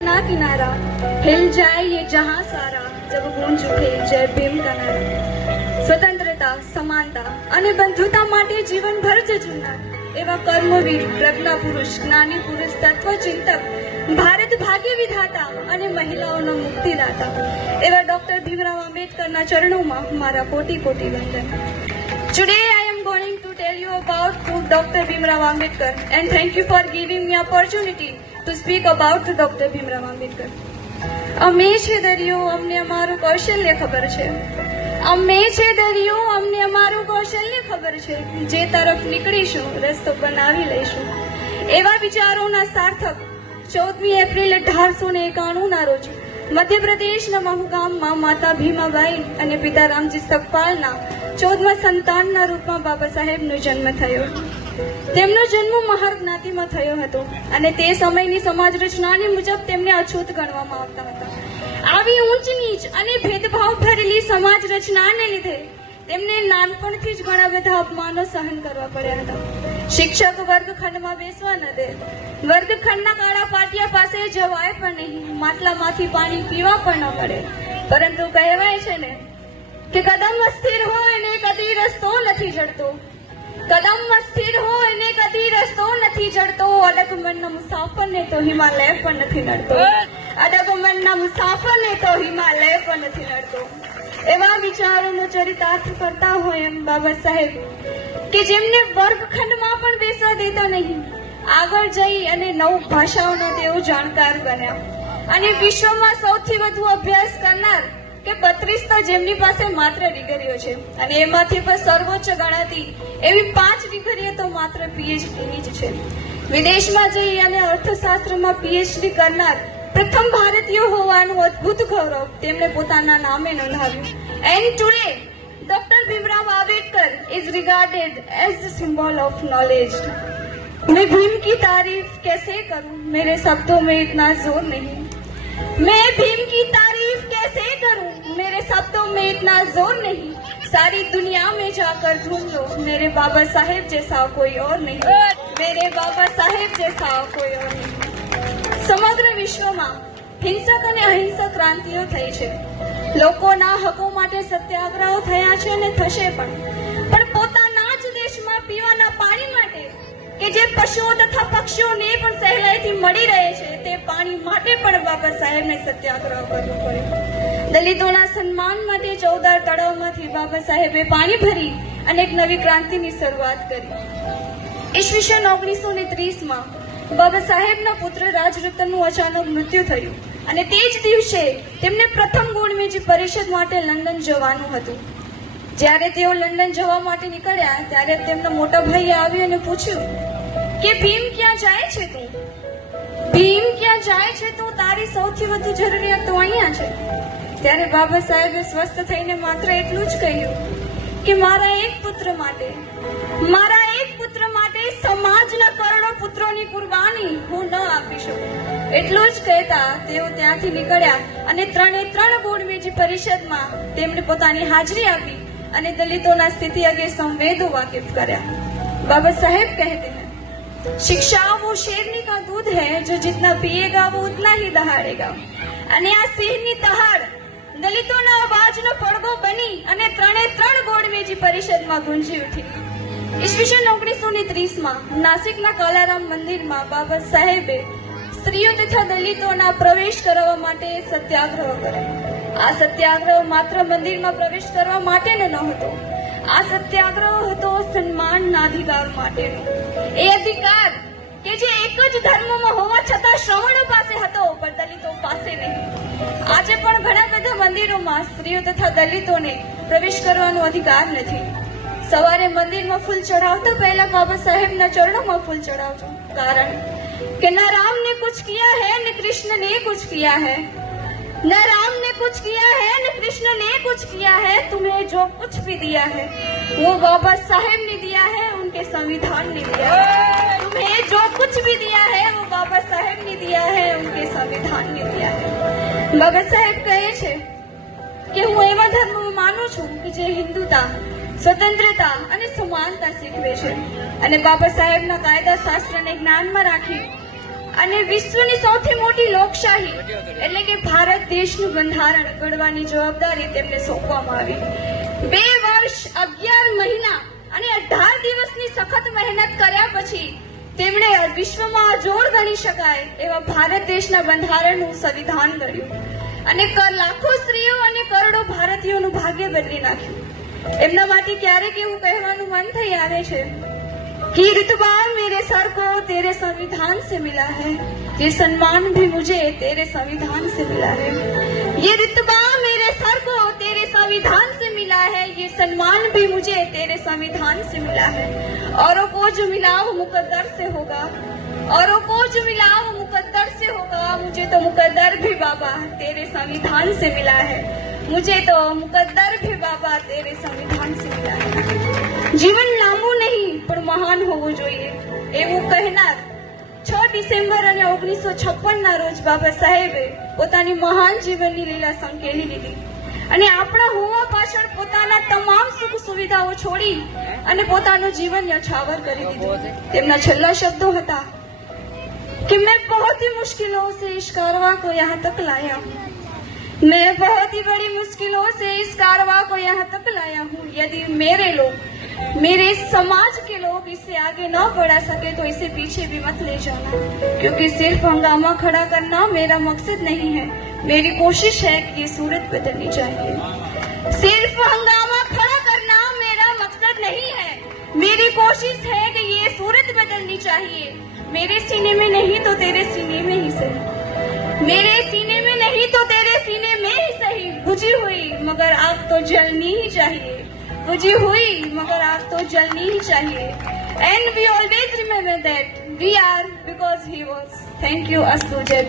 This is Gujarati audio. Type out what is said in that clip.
ना किनारा हिल जाए ये जहां सारा जब गूंज उठे जय भीम का नारा। स्वतंत्रता, समानता અને બંધુતા માટે જીવનભર જજુમનાર એવા કર્મવીર, પ્રજ્ઞા પુરુષ, જ્ઞાની પુરુષ, તત્વચિંતક, ભારત ભાગ્ય વિધાતા અને મહિલાઓનો મુક્તિદાતા એવા ડોક્ટર ભીમરાવ આંબેડકરના ચરણોમાં મારા કોટી કોટી વંદન. Today I am going to tell you about Dr. Bhimrao Ambedkar and thank you for giving me opportunity to speak about Dr. Bhimrao Ambedkar. અમે છે દરિયો, અમને અમારું કૌશલ્ય ખબર છે. અમે છે દરિયો, અમને અમારું કૌશલ્ય ખબર છે. જે તરફ નીકળીશું રસ્તો બનાવી લઈશું. એવા વિચારોના સાર્થક 14 એપ્રિલ 1891 ના રોજ મધ્યપ્રદેશના મહુ ગામમાં માતા ભીમાબાઈ અને પિતા રામજી સકપાલના 14મા સંતાનના રૂપમાં બાબા સાહેબનો જન્મ થયો. તેમનો જન્મ મહાર જ્ઞાતિમાં થયો હતો અને તે સમયની સમાજ રચનાની મુજબ તેમને અછૂત ગણવામાં આવતા હતા. આવી ઊંચ નીચ અને ભેદભાવ ભરેલી સમાજ રચનાને લીધે તેમને નાનપણથી જ ઘણા બધા અપમાનો સહન કરવા પડ્યા હતા. શિક્ષક વર્ગખંડમાં બેસવા ન દે, વર્ગખંડના કાળા પાટિયા પાસે જવાય પણ નહીં, માટલામાંથી પાણી પીવા પણ ન પડે. પરંતુ કહેવાય છે ને કે કદમ અસ્થિર હોય ને કદી રસ્તો નથી જડતો. કદમ અસ્થિર હોય ને કદી રસ્તો નથી જડતો. અડગ મનના મુસાફરને તો હિમાલય પણ નથી નડતો. અડગ મનના મુસાફરને તો હિમાલય પણ નથી નડતો. એવા વિચારોનો ચરિતાર્થ કરતા હોય એમ બાબા સાહેબ કે જેમને વર્ગખંડમાં પણ બેસવા દેતા નહીં, આગળ જઈ અને 9 ભાષાઓનો તેઓ જાણકાર બન્યા અને વિશ્વમાં સૌથી વધુ અભ્યાસ કરનાર કે 32 તો જેમની પાસે માત્ર ડિગ્રીઓ છે અને એમાંથી પણ સર્વોચ્ચ ગણાતી એવી 5 ડિગ્રીઓ તો માત્ર પીએચડીની જ છે. વિદેશમાં જઈ અને અર્થશાસ્ત્રમાં પીએચડી કરનાર પ્રથમ ભારતીય હોવાનું અદ્ભુત ગૌરવ તેમણે પોતાના નામે નોંધાવ્યું. And today doctor Bhimrao Ambedkar is regarded as the symbol of knowledge. मैं भीम की तारीफ कैसे करूं, मेरे शब्दों में इतना जोर नहीं. मैं भीम की तारीफ कैसे करूं, मेरे शब्दों में इतना जोर नहीं. सारी दुनिया में जाकर ढूंढ लो, मेरे बाबा साहेब जैसा कोई और नहीं. मेरे बाबा साहेब जैसा कोई और नहीं. સમગ્ર વિશ્વમાં હિંસક અને અહિંસક ક્રાંતિઓ થઈ છે. લોકોના હકો માટે સત્યાગ્રહો થયા છે અને થશે પણ પોતાના જ દેશમાં પીવાના પાણી માટે કે જે પશુઓ તથા પક્ષીઓને પણ સહેલાઈથી મળી રહે છે તે પાણી માટે પણ બાબા સાહેબને સત્યાગ્રહ કરવો પડ્યો. દલિતોના સન્માન માટે 14 તળાવમાંથી બાબા સાહેબે પાણી ભરી અને એક નવી ક્રાંતિની શરૂઆત કરી. ઈસવીસન 1930માં બાબા સાહેબના પુત્ર રાજરતનનું અચાનક મૃત્યુ થયું અને તે જ દિવસે તેમને પ્રથમ ગોળમેજી પરિષદ માટે લંડન જવાનું હતું. જ્યારે તેઓ લંડન જવા માટે નીકળ્યા ત્યારે તેમના મોટા ભાઈએ આવી અને પૂછ્યું કે ભીમ ક્યાં જાય છે તું? ભીમ ક્યાં જાય છે તું? તારી સૌથી વધુ જરૂરિયાત તો અહીંયા છે. ત્યારે બાબા સાહેબે સ્વસ્થ થઈને માત્ર એટલું જ કહ્યું કે મારા એક પુત્ર માટે સમાજના કરોડો પુત્રોની કુરબાની હું ન આપી શકું. એટલું જ કહેતા તેઓ ત્યાંથી નીકળ્યા અને 3 ગોળમેજી પરિષદમાં તેમણે પોતાની હાજરી આપી અને દલિતોના સ્થિતિ અંગે સંવેદો વાકેફ કર્યા. બાબા સાહેબ કહેતે हैं शिक्षा वो शेरनी का दूध है जो जितना पिएगा वो उतना ही दहाड़ेगा. અને આ સિંહની તહાડ દલિતોના અવાજનો પડઘો બની અને 3 ગોળમેજી પરિષદમાં ગુંજી ઉઠી. ઈસવીસન 1930માં નાસિકના કાલારામ મંદિરમાં બાબા સાહેબે સ્ત્રીઓ તથા દલિતોના પ્રવેશ કરાવવા માટે સત્યાગ્રહ કર્યો. આ સત્યાગ્રહ માત્ર મંદિરમાં પ્રવેશ કરવા માટે ન હતો. આ સત્યાગ્રહ હતો સન્માનના અધિકાર માટેનો. એ અધિકાર કે જે એક જ ધર્મમાં હોવા છતાં શ્રમણો પાસે હતો પણ દલિતો પાસે નહીં. આજે પણ ઘણા બધા મંદિરોમાં સ્ત્રીઓ તથા દલિતોને પ્રવેશ કરવાનો અધિકાર નથી. સવારે મંદિરમાં ફૂલ ચઢાવતા પહેલા બાબા સાહેબના ચરણોમાં ફૂલ ચઢાવજો. કારણ કે न राम ने कुछ किया है न कृष्ण ने कुछ किया है. न राम ने कुछ किया है न कृष्ण ने कुछ किया है. तुम्हें जो कुछ भी दिया है वो बाबा साहेब ने दिया है, उनके संविधान ने दिया है. तुम्हें जो कुछ भी दिया है वो बाबा साहेब ने दिया है, उनके संविधान ने दिया है. बाबा साहेब કહે છે કે હું એવા ધર્મમાં માનું છું કે જે હિન્દુતા, સ્વતંત્રતા અને સમાનતા શીખવે છે અને બાબા સાહેબના કાયદા શાસ્ત્રને જ્ઞાનમાં રાખી અને વિશ્વની સૌથી મોટી લોકશાહી એટલે કે ભારત દેશનું બંધારણ ઘડવાની જવાબદારી તેમને સોંપવામાં આવી. 2 વર્ષ 11 મહિના અને 18 દિવસની સખત મહેનત કર્યા પછી તેમણે વિશ્વમાં અજોડ ગણી શકાય એવા ભારત દેશના બંધારણનું સંવિધાન ઘડ્યું અને લાખો સ્ત્રીઓ અને કરોડો ભારતીયોનું ભાગ્ય બદલી નાખ્યું. એમના માટે ક્યારેક એવું કહેવાનું મન થઈ આવે છે कि रुतबा मेरे सर को तेरे संविधान से मिला है, ये सम्मान भी मुझे तेरे संविधान से मिला है. ये रुतबा मेरे सर को तेरे संविधान से मिला है, ये सम्मान भी मुझे तेरे संविधान से मिला है. औरों को जो मिला वो मुकद्दर से होगा, औरों को जो मिला वो मुकद्दर से होगा. मुझे तो मुकद्दर भी बाबा तेरे संविधान से मिला है, मुझे तो मुकद्दर भी बाबा तेरे संविधान से मिला है. જીવન લાંબુ નહીં પણ મહાન હોવું જોઈએ એવું કહેનાર 6 ડિસેમ્બર અને 1956 ના રોજ બાબા સાહેબે પોતાની મહાન જીવનની લીલા સંકેલી લીધી અને આપણા હોવા પાછળ પોતાના તમામ સુખ સુવિધાઓ છોડી અને પોતાનું જીવન ન્યોછાવર કરી દીધું. તેમના છેલ્લા શબ્દો હતા કે મેં बहुत ही मुश्किलों से इस कारवां को यहाँ तक लाया हूँ, मैं बहुत ही बड़ी मुश्किलों से इस कारवां को यहाँ तक लाया हूँ. यदि मेरे लोग, मेरे समाज के लोग इसे आगे न बढ़ा सके तो इसे पीछे भी मत ले जाना, क्योंकि सिर्फ हंगामा खड़ा करना मेरा मकसद नहीं है. मेरी कोशिश है कि ये सूरत बदलनी चाहिए. सिर्फ हंगामा खड़ा करना मेरा मकसद नहीं है, मेरी कोशिश है कि ये सूरत बदलनी चाहिए. मेरे सीने में नहीं तो तेरे सीने में ही सही, मेरे सीने में नहीं तो तेरे सीने में ही सही. बुझी हुई मगर आग तो जलनी ही चाहिए, बुझी हुई मगर आग तो जलनी ही चाहिए. And we always remember that we are because he was. Thank you. अस्तु. जय